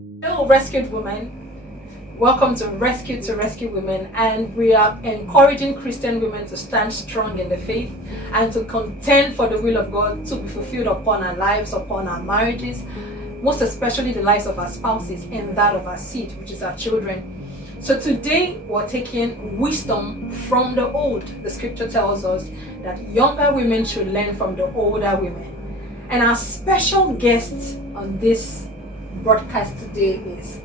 Hello, rescued women. Welcome to Rescue Women, and we are encouraging Christian women to stand strong in the faith and to contend for the will of God to be fulfilled upon our lives, upon our marriages, most especially the lives of our spouses and that of our seed, which is our children. So today we're taking wisdom from the old. The scripture tells us that younger women should learn from the older women. And our special guest on this broadcast today is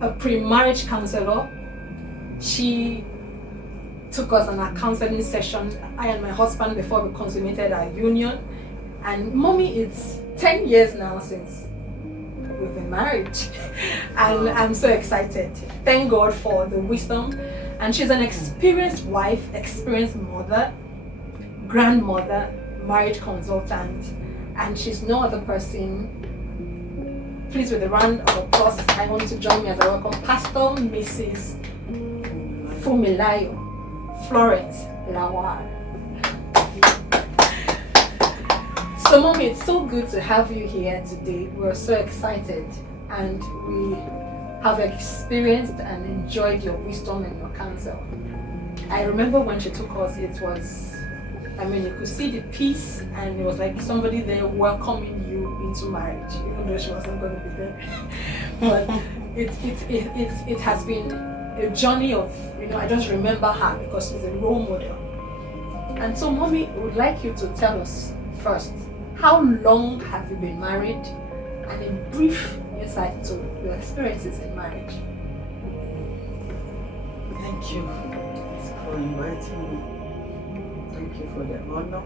a pre-marriage counselor. She took us on a counseling session, I and my husband, before we consummated our union. And mommy, it's 10 years now since we've been married. And I'm so excited. Thank God for the wisdom. And she's an experienced wife, experienced mother, grandmother, marriage consultant, and she's no other person. Please, with a round of applause, I want to join me as I welcome Pastor Mrs. Fumilayo Florence Lawal. So, Mommy, it's so good to have you here today. We're so excited, and we have experienced and enjoyed your wisdom and your counsel. I remember when she took us, it was, you could see the peace, and it was like somebody there welcoming you into marriage, even though she wasn't going to be there. But it has been a journey of, I just remember her because she's a role model. And so, Mommy, I would like you to tell us first, how long have you been married, and a brief insight to your experiences in marriage. Thank you for inviting me. Thank you for the honor.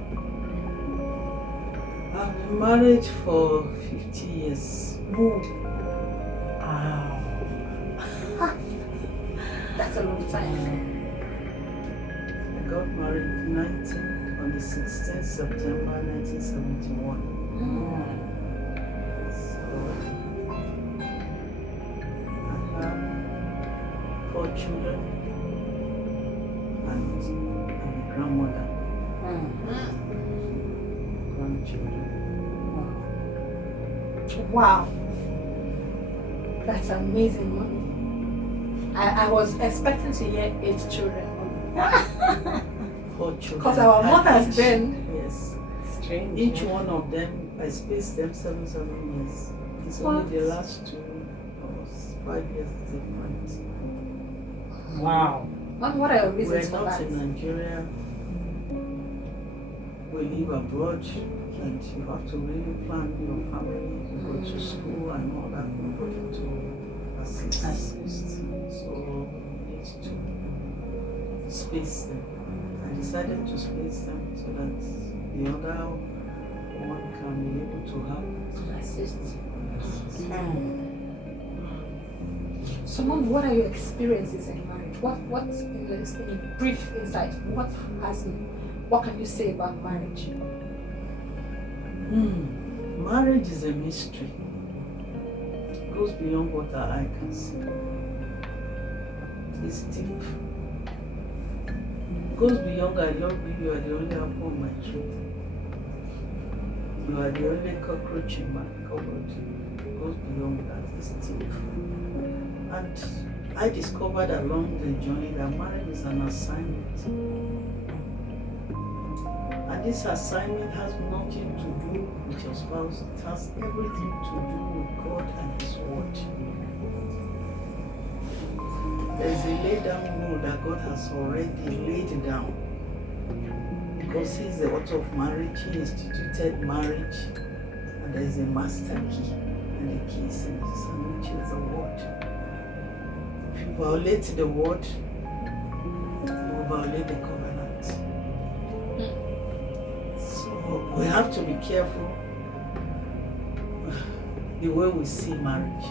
I've been married for 50 years. Wow. Wow. That's a long time. I got married on the 16th September 1971. So I have 4 children and I'm a grandmother. Grandchildren. Wow. That's amazing, Mommy. I was expecting to hear 8 children. 4 children. Because our mothers each, then. Yes. Strange. Each one of them, I spaced them 7 years. It's only the last 2 or 5 years different. Wow. What are your reasons for We're not that? in Nigeria. We live abroad, and you have to really plan your family. You go to school and all that. Nobody to assist. So you need to space them. I decided to space them so that the other one can be able to help. Assist. So, Mom, what are your experiences in marriage? What's in brief insight? What can you say about marriage? Marriage is a mystery. It goes beyond what our eye can see. It's deep. It goes beyond I love you are the only apple on my tree. You are the only cockroach in my cupboard. It goes beyond that. It's deep. And I discovered along the journey that marriage is an assignment. And this assignment has nothing to do with your spouse. It has everything to do with God and His Word. There's a laid down rule that God has already laid down. Because He is the author of marriage, He instituted marriage, and there is a master key. And the key is in this, and which is the Word. If you violate the Word, you will violate the covenant. So we have to be careful the way we see marriage,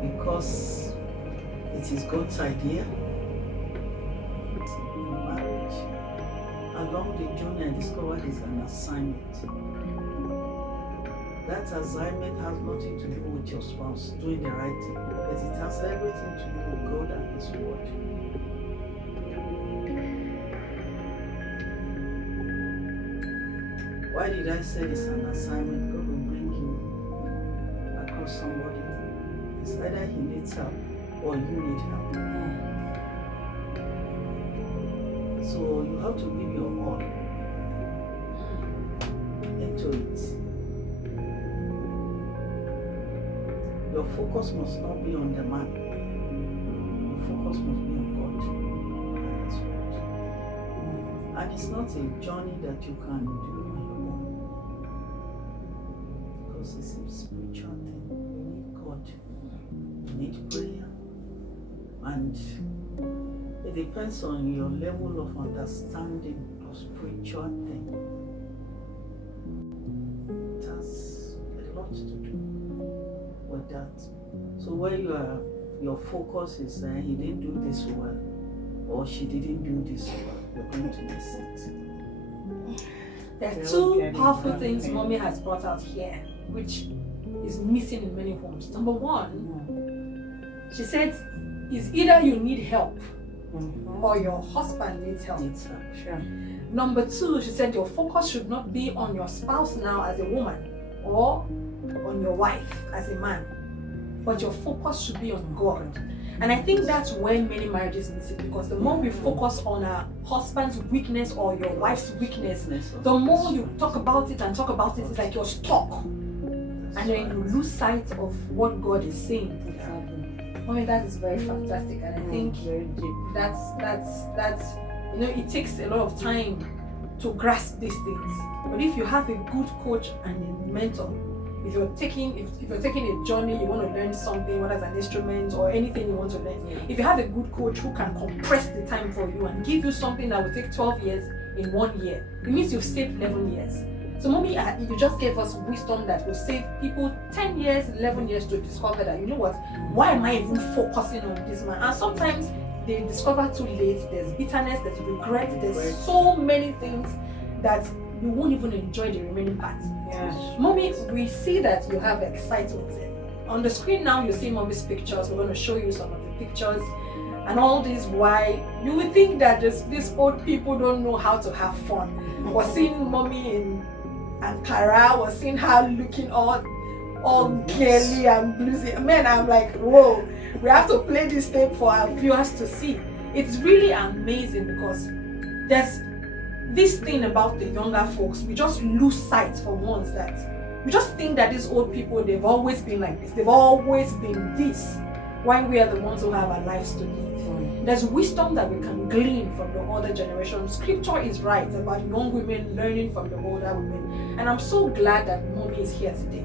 because it is God's idea. In marriage, along the journey, I discovered it's an assignment. That assignment has nothing to do with your spouse doing the right thing, but it has everything to do with God and His Word. Why did I say it's an assignment? God will bring you across somebody, it's either he needs help or you need help. So you have to give your all into it. Your focus must not be on the man. Your focus must be on God and His word. And it's not a journey that you can do on your own. Because it's a spiritual thing. You need God. You need prayer. And it depends on your level of understanding of spiritual thing. It has a lot to do with that. So where your focus is he didn't do this well, or she didn't do this well, you're going to miss it. There are two powerful things Mommy has brought out here, which is missing in many homes. Number one, she said, is either you need help or your husband needs help. Sure. Number two, she said your focus should not be on your spouse now as a woman or on your wife as a man, but your focus should be on God. And I think that's where many marriages miss it, because the more we focus on our husband's weakness or your wife's weakness, the more you talk about it and talk about it, it's like you're stuck. And then you lose sight of what God is saying. I mean, that is very fantastic, and I think that's it takes a lot of time to grasp these things. But if you have a good coach and a mentor, if you're taking a journey, you want to learn something, whether it's an instrument or anything you want to learn, if you have a good coach who can compress the time for you and give you something that will take 12 years in 1 year, it means you've saved 11 years. So Mommy, you just gave us wisdom that will save people 10 years, 11 years to discover that, you know what, why am I even focusing on this man? And sometimes they discover too late, there's bitterness, there's regret, there's so many things that you won't even enjoy the remaining part. Yeah. Mommy, we see that you have excitement. On the screen now, you see Mommy's pictures. We're going to show you some of the pictures. And all this, why you would think that these old people don't know how to have fun. We're seeing Mommy in Ankara, we're seeing her looking all girly and bluesy. Man, I'm like, whoa, we have to play this tape for our viewers to see. It's really amazing, because there's this thing about the younger folks, we just lose sight for once that we just think that these old people, they've always been like this, they've always been this, while we are the ones who have our lives to live. There's wisdom that we can glean from the older generation. Scripture is right about young women learning from the older women, and I'm so glad that Mommy is here today.